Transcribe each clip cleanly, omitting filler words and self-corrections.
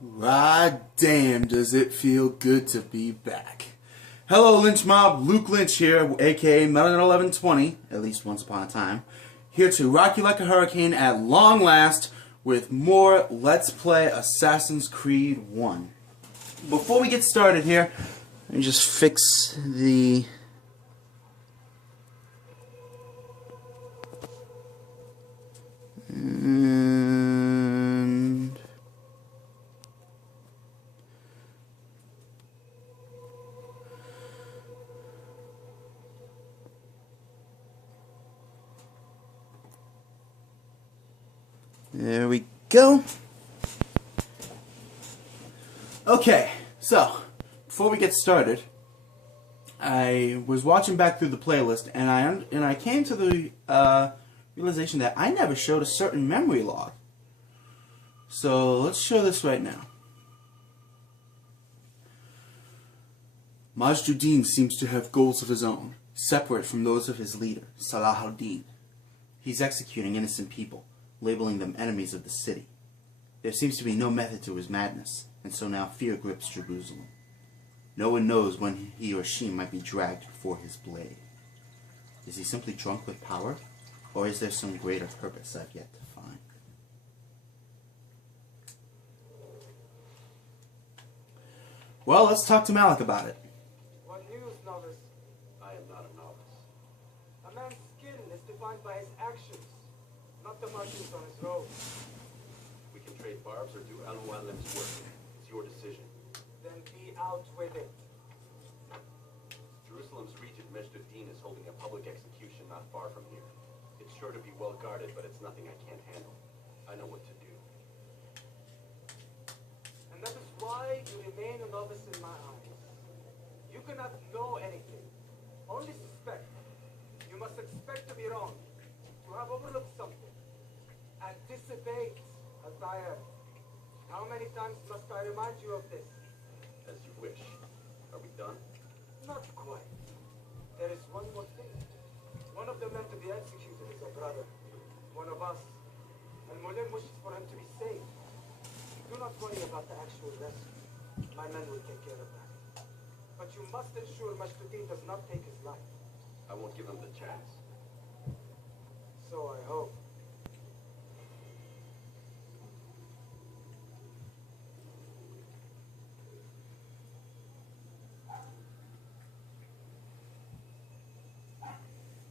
Ah, damn, does it feel good to be back. Hello, Lynch Mob. Luke Lynch here, aka Madman 1120, at least once upon a time, here to rock you like a hurricane at long last with more Let's Play Assassin's Creed 1. Before we get started here, let me just fix the... And... there we go. Okay, so before we get started, I was watching back through the playlist, and I came to the realization that I never showed a certain memory log. So let's show this right now. Majd seems to have goals of his own, separate from those of his leader, Salah al-Din. He's executing innocent people, labeling them enemies of the city. There seems to be no method to his madness, and so now fear grips Jerusalem. No one knows when he or she might be dragged before his blade. Is he simply drunk with power, or is there some greater purpose I've yet to find? Well, let's talk to Malik about it. What news, novice? I am not a novice. A man's skill is defined by his actions, not the markings on his robe. We can trade barbs or do Al-Muallim's work. It's your decision. Then be out with it. Jerusalem's regent Majd is holding a public execution not far from here. It's sure to be well guarded, but it's nothing I can't handle. I know what to do. And that is why you remain a novice in my eyes. You cannot know anything, only suspect. You must expect to be wrong, to have overlooked something. Anticipate, Attire. How many times must I remind you of this? As you wish. Are we done? Not quite. There is one more thing. One of the men to be executed is a brother. One of us. And Mulim wishes for him to be saved. Do not worry about the actual rescue. My men will take care of that. But you must ensure Majd does not take his life. I won't give him the chance. So I hope.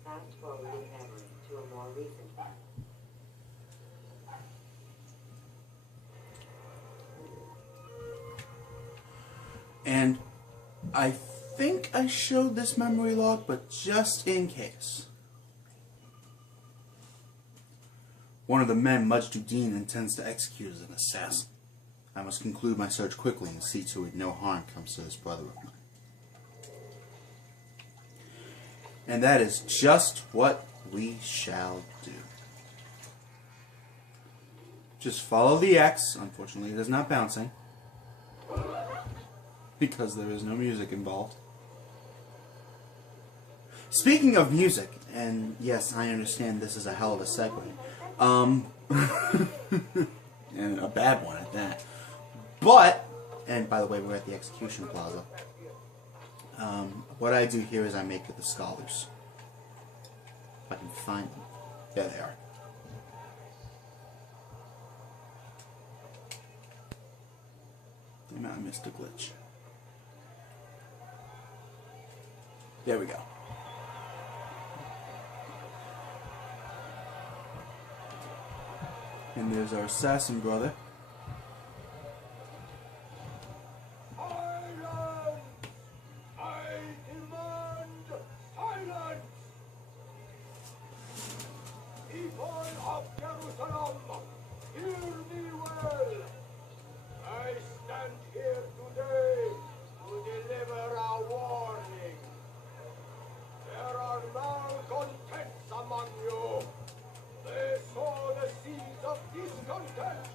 Fast forwarding memory to a more recent one. And I think I showed this memory log, but just in case. One of the men Majd intends to execute as an assassin. I must conclude my search quickly and see to it no harm comes to this brother of mine. And that is just what we shall do. Just follow the X. Unfortunately, it is not bouncing, because there is no music involved. Speaking of music, and yes, I understand this is a hell of a segue. And a bad one at that. But, and by the way, we're at the Execution Plaza. What I do here is I make it the scholars. If I can find them. There they are. Damn it, I missed a glitch. There we go. And there's our assassin brother. People of Jerusalem, hear me well. I stand here today to deliver a warning. There are malcontents among you. They sow the seeds of discontent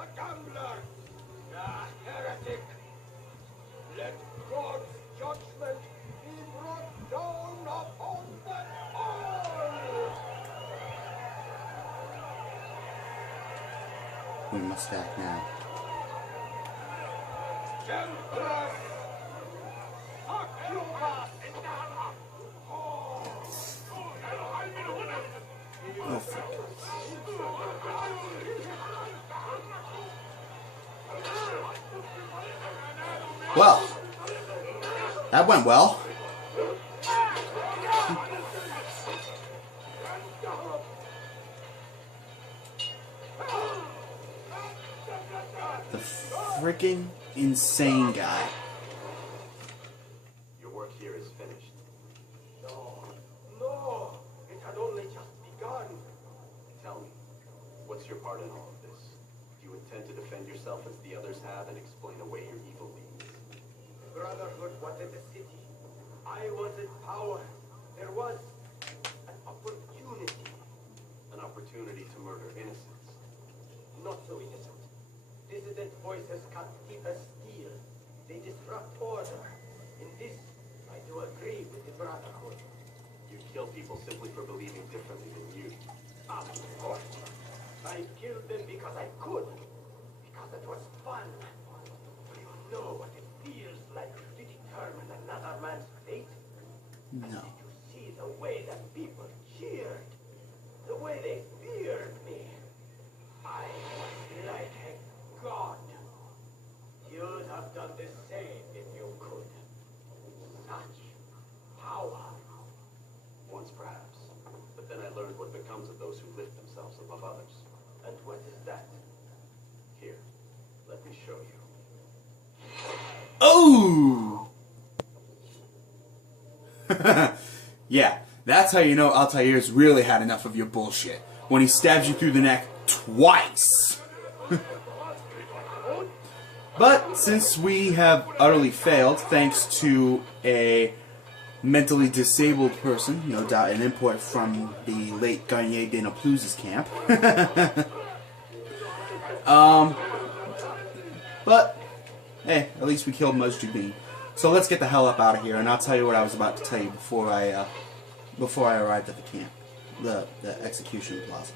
a gambler, a heretic. Let God's judgment be brought down upon them all. We must act now. Templars, succubus. Well, that went well. The freaking insane guy. Your work here is finished. No, it had only just begun. Tell me, what's your part in all of this? Do you intend to defend yourself as the others have and explain away your evil deeds? The Brotherhood wanted the city. I wanted power. There was an opportunity. An opportunity to murder innocents. Not so innocent. Dissident voices cut deep as steel. They disrupt order. In this, I do agree with the Brotherhood. You kill people simply for believing differently than you. Of course. I killed them because I could. Because it was fun. Do you know what it feels like to determine another man's fate? No. Did you see the way that people cheered? The way they feared me? I was like a god. You'd have done the same if you could. Such power. Once perhaps. But then I learned what becomes of those who lift themselves above others. And what is that? Here, let me show you. Oh! Yeah, that's how you know Altair's really had enough of your bullshit. When he stabs you through the neck twice. But since we have utterly failed, thanks to a mentally disabled person, no doubt an import from the late Garnier de Naplous's camp. But, hey, at least we killed Mujdu Bean. So let's get the hell up out of here, and I'll tell you what I was about to tell you before I arrived at the camp, the execution plaza.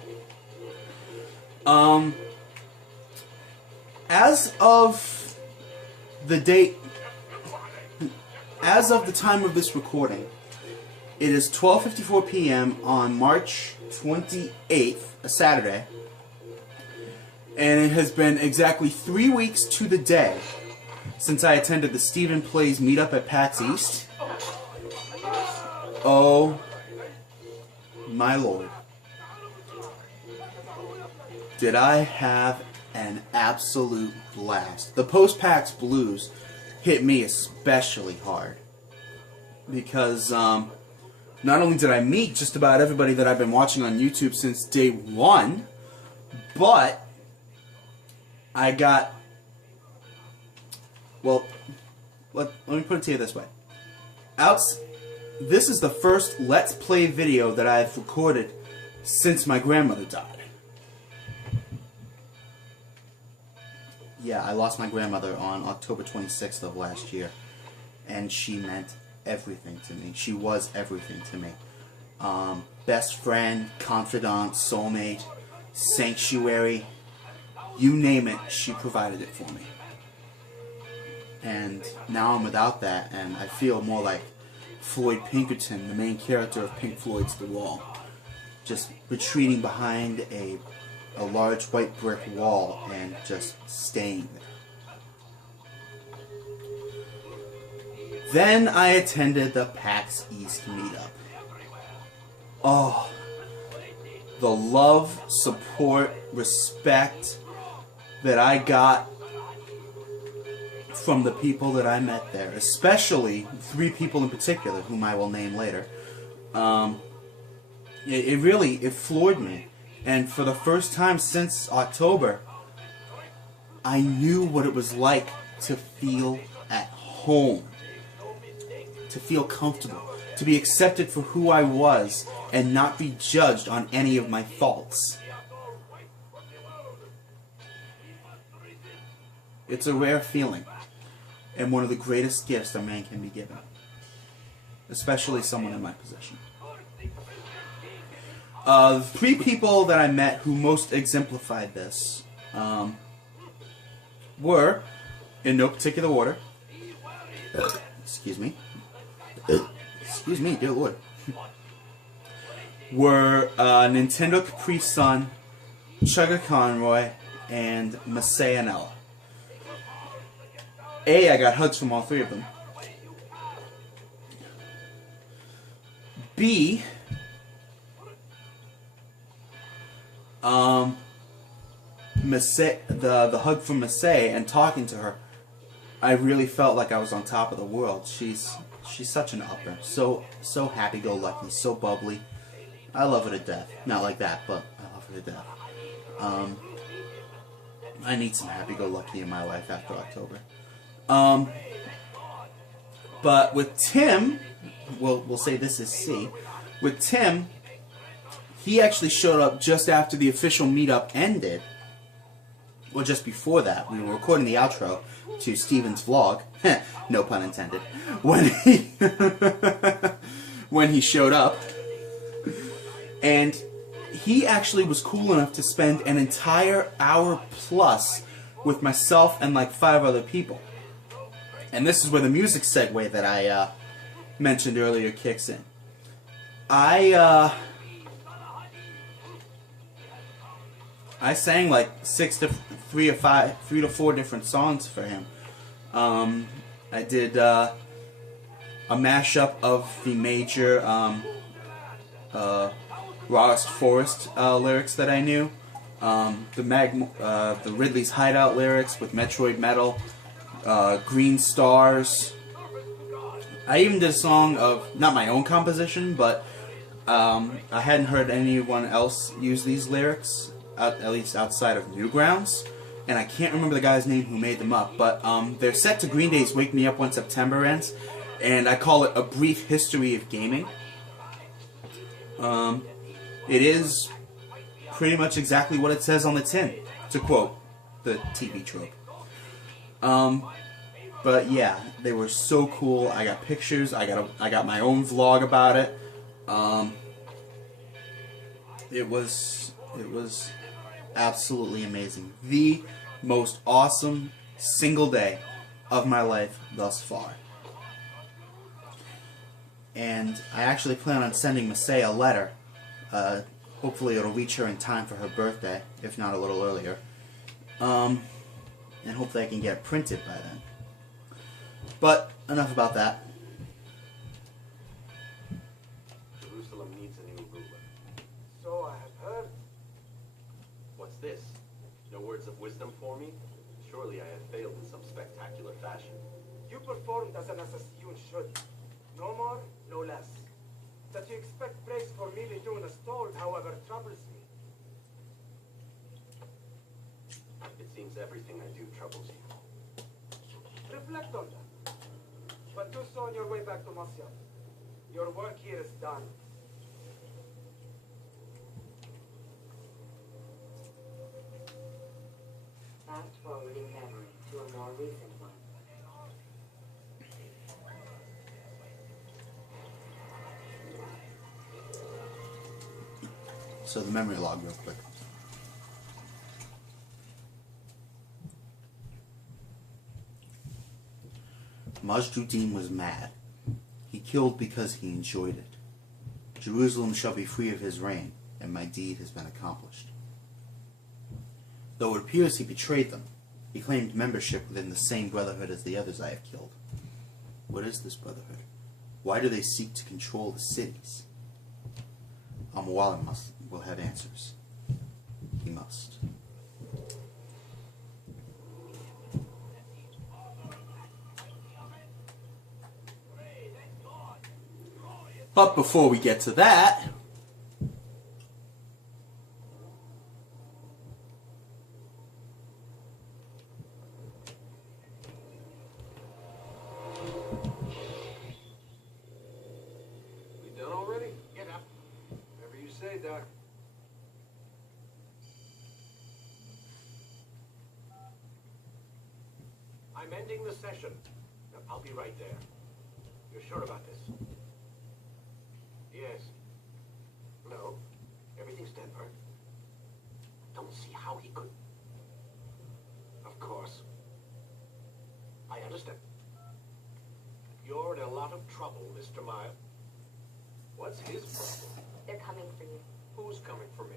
As of the date, as of the time of this recording, it is 12:54 p.m. on March 28th, a Saturday, and it has been exactly 3 weeks to the day since I attended the Stephen Plays meetup at PAX East. Oh my lord. Did I have an absolute blast. The post-PAX blues hit me especially hard. Because not only did I meet just about everybody that I've been watching on YouTube since day one, but I got... Well, let me put it to you this way. This is the first Let's Play video that I've recorded since my grandmother died. Yeah, I lost my grandmother on October 26th of last year. And she meant everything to me. She was everything to me. Best friend, confidant, soulmate, sanctuary, you name it, she provided it for me. And now I'm without that, and I feel more like Floyd Pinkerton, the main character of Pink Floyd's The Wall, just retreating behind a large white brick wall and just staying there. Then I attended the PAX East meetup. Oh, the love, support, respect that I got from the people that I met there, especially 3 people in particular, whom I will name later. It really floored me. And for the first time since October, I knew what it was like to feel at home, to feel comfortable, to be accepted for who I was and not be judged on any of my faults. It's a rare feeling, and one of the greatest gifts a man can be given, especially someone in my position. The three people that I met who most exemplified this were, in no particular order, excuse me, dear Lord, were Nintendo Capri Sun, Chugga Conroy, and Masay Anella. I got hugs from all three of them. B, Masay, the hug from Masay and talking to her, I really felt like I was on top of the world. She's such an upper, so happy-go-lucky, so bubbly. I love her to death. Not like that, but I love her to death. I need some happy-go-lucky in my life after October. But with Tim, we'll say this is C. With Tim, he actually showed up just after the official meetup ended. Well, just before that. We were recording the outro to Steven's vlog. No pun intended. When he showed up. And he actually was cool enough to spend an entire hour plus with myself and like 5 other people. And this is where the music segue that I mentioned earlier kicks in. I sang like 3 to 4 different songs for him. I did a mashup of the major Rawest Forest lyrics that I knew, the Ridley's Hideout lyrics with Metroid Metal, Green Stars. I even did a song of, not my own composition, but I hadn't heard anyone else use these lyrics, at least outside of Newgrounds, and I can't remember the guy's name who made them up, but they're set to Green Day's Wake Me Up When September Ends, and I call it A Brief History of Gaming. It is pretty much exactly what it says on the tin, to quote the TV trope. But yeah, they were so cool. I got pictures. I got my own vlog about it. It was absolutely amazing. The most awesome single day of my life thus far. And I actually plan on sending Masay a letter. Hopefully it'll reach her in time for her birthday, if not a little earlier. And hopefully I can get it printed by then. But enough about that. Jerusalem needs a new ruler. So I have heard. What's this? No words of wisdom for me? Surely I have failed in some spectacular fashion. You performed as an assassin should. No more, no less. That you expect praise for merely doing a stole, however, troubles me. It seems everything I do troubles you. Reflect on that. But do so on your way back to Moscow. Your work here is done. Fast forwarding memory to a more recent one. So the memory log real quick. Majduddin was mad. He killed because he enjoyed it. Jerusalem shall be free of his reign, and my deed has been accomplished. Though it appears he betrayed them, he claimed membership within the same brotherhood as the others I have killed. What is this brotherhood? Why do they seek to control the cities? Al-Mualim will have answers. He must. But before we get to that, We done already? Get up. Whatever you say, Doc. I'm ending the session. I'll be right there. You're sure about this? Yes. No. Everything's dead, Bert. Don't see how he could. Of course. I understand. You're in a lot of trouble, Mr. Meyer. What's his problem? They're coming for you. Who's coming for me?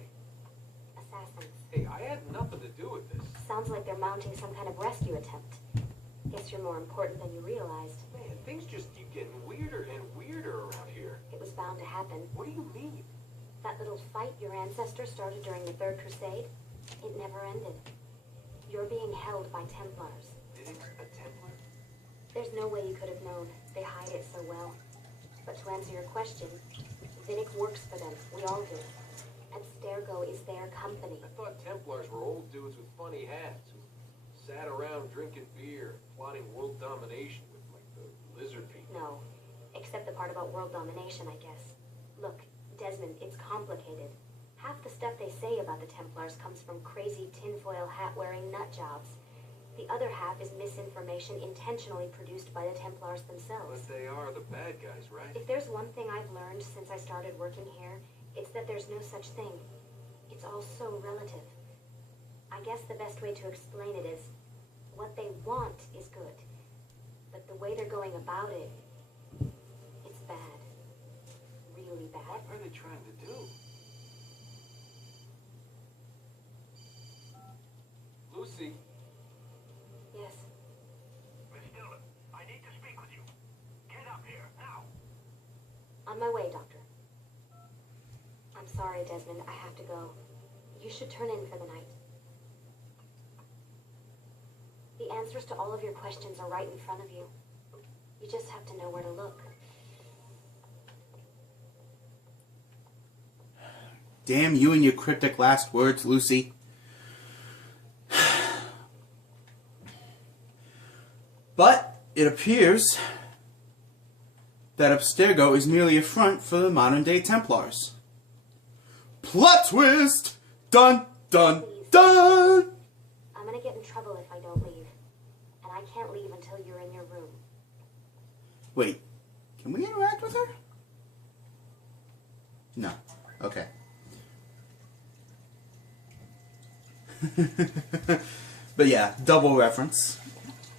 Assassins. Hey, I had nothing to do with this. Sounds like they're mounting some kind of rescue attempt. Guess you're more important than you realized. Man, things just keep getting weirder and weirder around here. It was bound to happen. What do you mean? That little fight your ancestors started during the Third Crusade, it never ended. You're being held by Templars. Vidic's a Templar? There's no way you could have known. They hide it so well. But to answer your question, Vidic works for them. We all do. Abstergo is their company. I thought Templars were old dudes with funny hats who sat around drinking beer, plotting world domination with, like, the lizard people. No, except the part about world domination, I guess. Look, Desmond, it's complicated. Half the stuff they say about the Templars comes from crazy tinfoil hat-wearing nut jobs. The other half is misinformation intentionally produced by the Templars themselves. But they are the bad guys, right? If there's one thing I've learned since I started working here, it's that there's no such thing. It's all so relative. I guess the best way to explain it is, what they want is good. But the way they're going about it, it's bad. Really bad. What are they trying to do? Lucy. Yes. Miss Dillon, I need to speak with you. Get up here, now. On my way, Doctor. I'm sorry, Desmond. I have to go. You should turn in for the night. The answers to all of your questions are right in front of you. You just have to know where to look. Damn you and your cryptic last words, Lucy. But it appears that Abstergo is merely a front for the modern-day Templars. Plot twist! Dun, dun, dun! I'm gonna get in trouble if I don't leave. And I can't leave until you're in your room. Wait, can we interact with her? No. Okay. But yeah, double reference.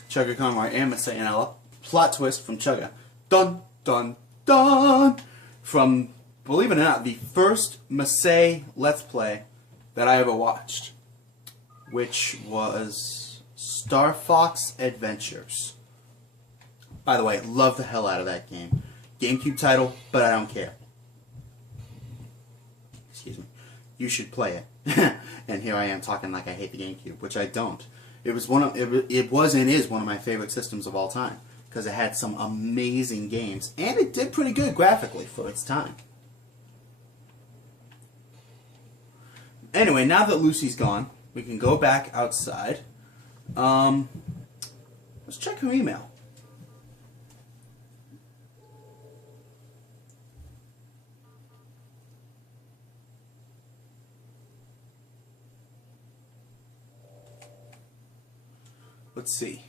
Chugga Conroy and Mr. Anella. Plot twist from Chugga. Dun, dun, dun! From, believe it or not, the first Maasai Let's Play that I ever watched. Which was Star Fox Adventures. By the way, love the hell out of that game. GameCube title, but I don't care. Excuse me. You should play it. And here I am talking like I hate the GameCube, which I don't. It was and is one of my favorite systems of all time because it had some amazing games and it did pretty good graphically for its time. Anyway, now that Lucy's gone, we can go back outside. Let's check her email. Let's see.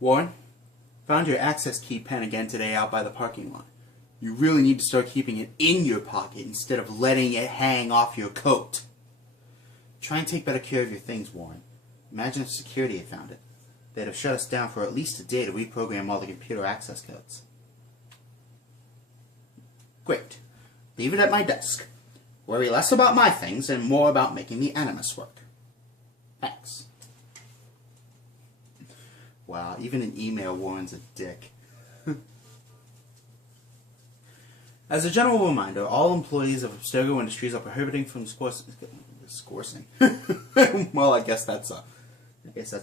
Warren, found your access key pen again today out by the parking lot. You really need to start keeping it in your pocket instead of letting it hang off your coat. Try and take better care of your things, Warren. Imagine if security had found it. They'd have shut us down for at least a day to reprogram all the computer access codes. Great. Leave it at my desk. Worry less about my things and more about making the Animus work. Thanks. Wow, even in email, Warren's a dick. As a general reminder, all employees of Abstergo Industries are prohibited from discoursing. Well, I guess that's a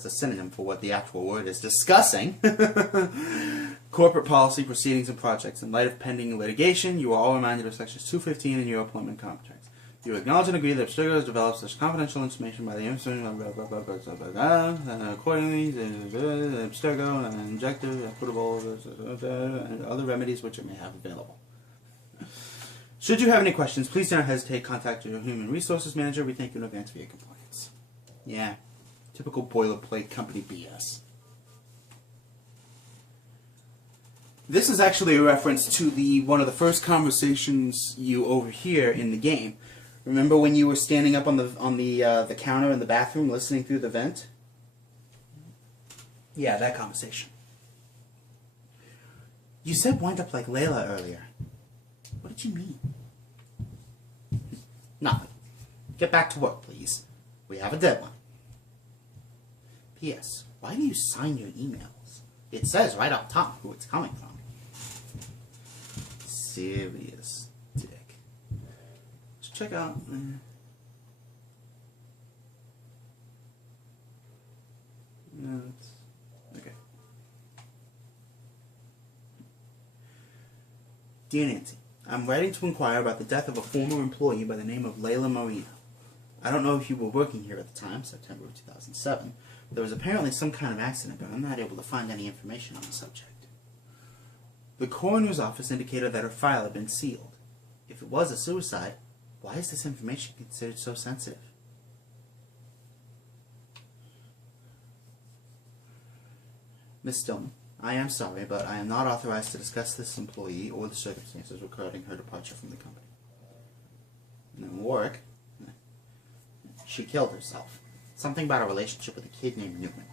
synonym for what the actual word is. Discussing corporate policy, proceedings, and projects. In light of pending litigation, you are all reminded of sections 215 in your employment contracts. You acknowledge and agree that Abstergo has developed such confidential information by the accordingly, Abstergo and injective, equitable, and other remedies which it may have available. Should you have any questions, please do not hesitate to contact your human resources manager. We thank you in advance for your compliance. Yeah, Typical boilerplate company BS. This is actually a reference to one of the first conversations you overhear in the game. Remember when you were standing up on the counter in the bathroom listening through the vent? Yeah, that conversation. You said wind up like Layla earlier. What did you mean? Nothing. Get back to work, please. We have a deadline. P.S. Why do you sign your emails? It says right up top who it's coming from. Serious dick. Let's check out... No, it's... Okay. Dear Nancy, I'm writing to inquire about the death of a former employee by the name of Layla Marina. I don't know if you were working here at the time, September of 2007. There was apparently some kind of accident, but I'm not able to find any information on the subject. The coroner's office indicated that her file had been sealed. If it was a suicide, why is this information considered so sensitive? Miss Stillman, I am sorry, but I am not authorized to discuss this employee or the circumstances regarding her departure from the company. And then Warwick, she killed herself. Something about a relationship with a kid named Newman.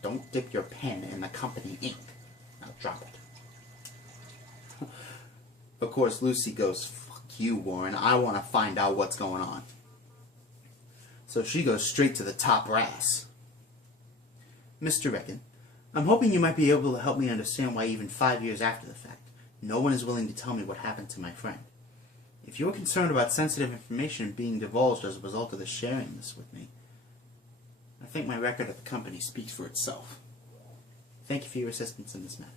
Don't dip your pen in the company ink. Now drop it. Of course, Lucy goes, fuck you, Warren. I want to find out what's going on. So she goes straight to the top brass. Mr. Reckon, I'm hoping you might be able to help me understand why even 5 years after the fact, no one is willing to tell me what happened to my friend. If you're concerned about sensitive information being divulged as a result of the sharing this with me, I think my record at the company speaks for itself. Thank you for your assistance in this matter.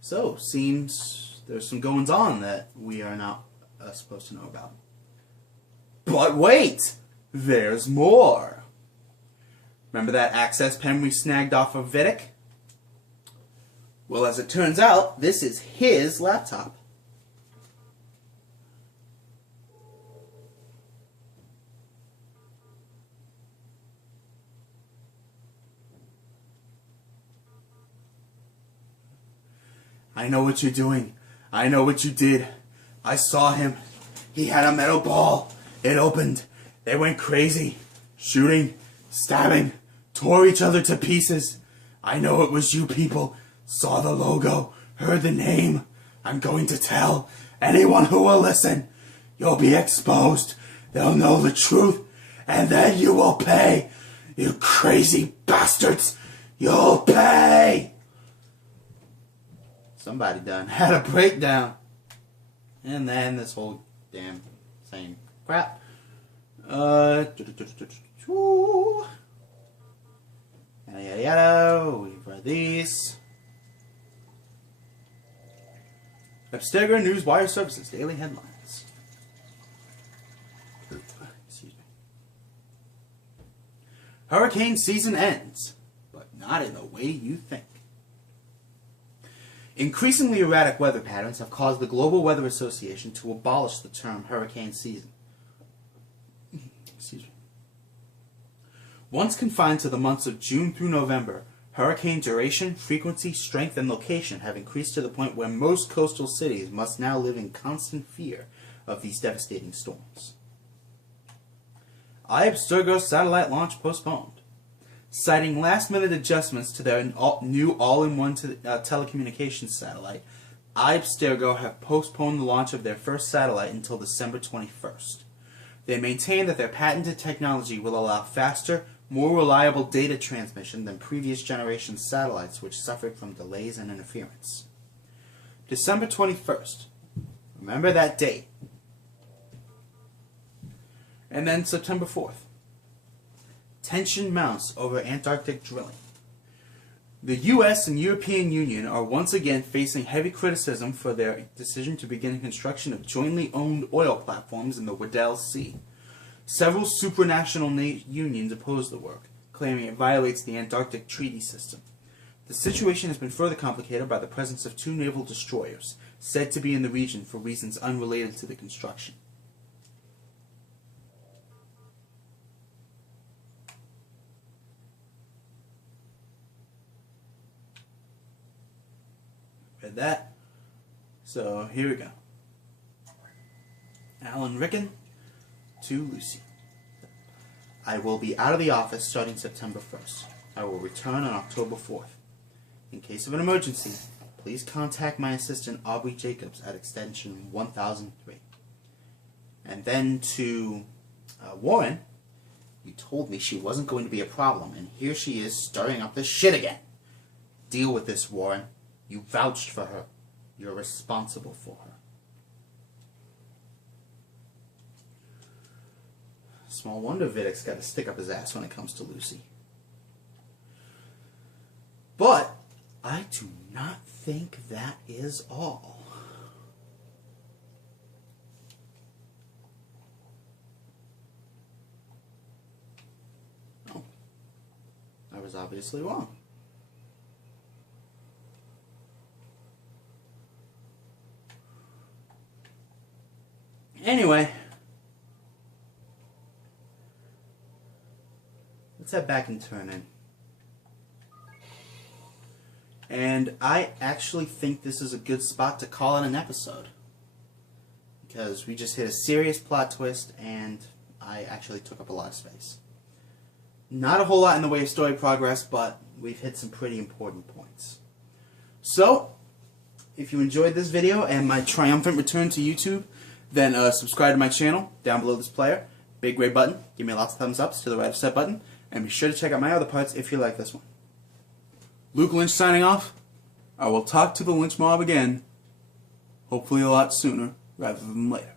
So, seems there's some goings-on that we are not supposed to know about. But wait! There's more! Remember that access pen we snagged off of Vidic? Well, as it turns out, this is his laptop. I know what you're doing. I know what you did. I saw him. He had a metal ball. It opened. They went crazy. Shooting, stabbing, tore each other to pieces. I know it was you people. Saw the logo, heard the name. I'm going to tell anyone who will listen. You'll be exposed. They'll know the truth. And then you will pay. You crazy bastards. You'll pay. Somebody done had a breakdown. And then this whole damn same crap. Yada yada yada. We've read these. Fxck News Wire Services Daily Headlines. Excuse me. Hurricane season ends, but not in the way you think. Increasingly erratic weather patterns have caused the Global Weather Association to abolish the term hurricane season. Excuse me. Once confined to the months of June through November, hurricane duration, frequency, strength, and location have increased to the point where most coastal cities must now live in constant fear of these devastating storms. Fxck satellite launch postponed. Citing last-minute adjustments to their new all-in-one telecommunications satellite, Fxck have postponed the launch of their first satellite until December 21st. They maintain that their patented technology will allow faster, more reliable data transmission than previous generation satellites which suffered from delays and interference. December 21st. Remember that date. And then September 4th. Tension mounts over Antarctic drilling. The U.S. and European Union are once again facing heavy criticism for their decision to begin construction of jointly owned oil platforms in the Weddell Sea. Several supranational unions oppose the work, claiming it violates the Antarctic Treaty System. The situation has been further complicated by the presence of 2 naval destroyers, said to be in the region for reasons unrelated to the construction. read that. So here we go. Alan Rickon to Lucy. I will be out of the office starting September 1st. I will return on October 4th. In case of an emergency, please contact my assistant Aubrey Jacobs at extension 1003. And then to Warren, you told me she wasn't going to be a problem, and here she is stirring up this shit again. Deal with this, Warren. You vouched for her. You're responsible for her. Small wonder Vidic's got to stick up his ass when it comes to Lucy. But I do not think that is all. Oh, I was obviously wrong. Anyway, let's head back and turn in. And I actually think this is a good spot to call it an episode, because we just hit a serious plot twist and I actually took up a lot of space. Not a whole lot in the way of story progress, but we've hit some pretty important points. So, if you enjoyed this video and my triumphant return to YouTube, then subscribe to my channel down below this player. Big gray button. Give me lots of thumbs ups to the right of set button. And be sure to check out my other parts if you like this one. Luke Lynch signing off. I will talk to the Lynch mob again. Hopefully a lot sooner rather than later.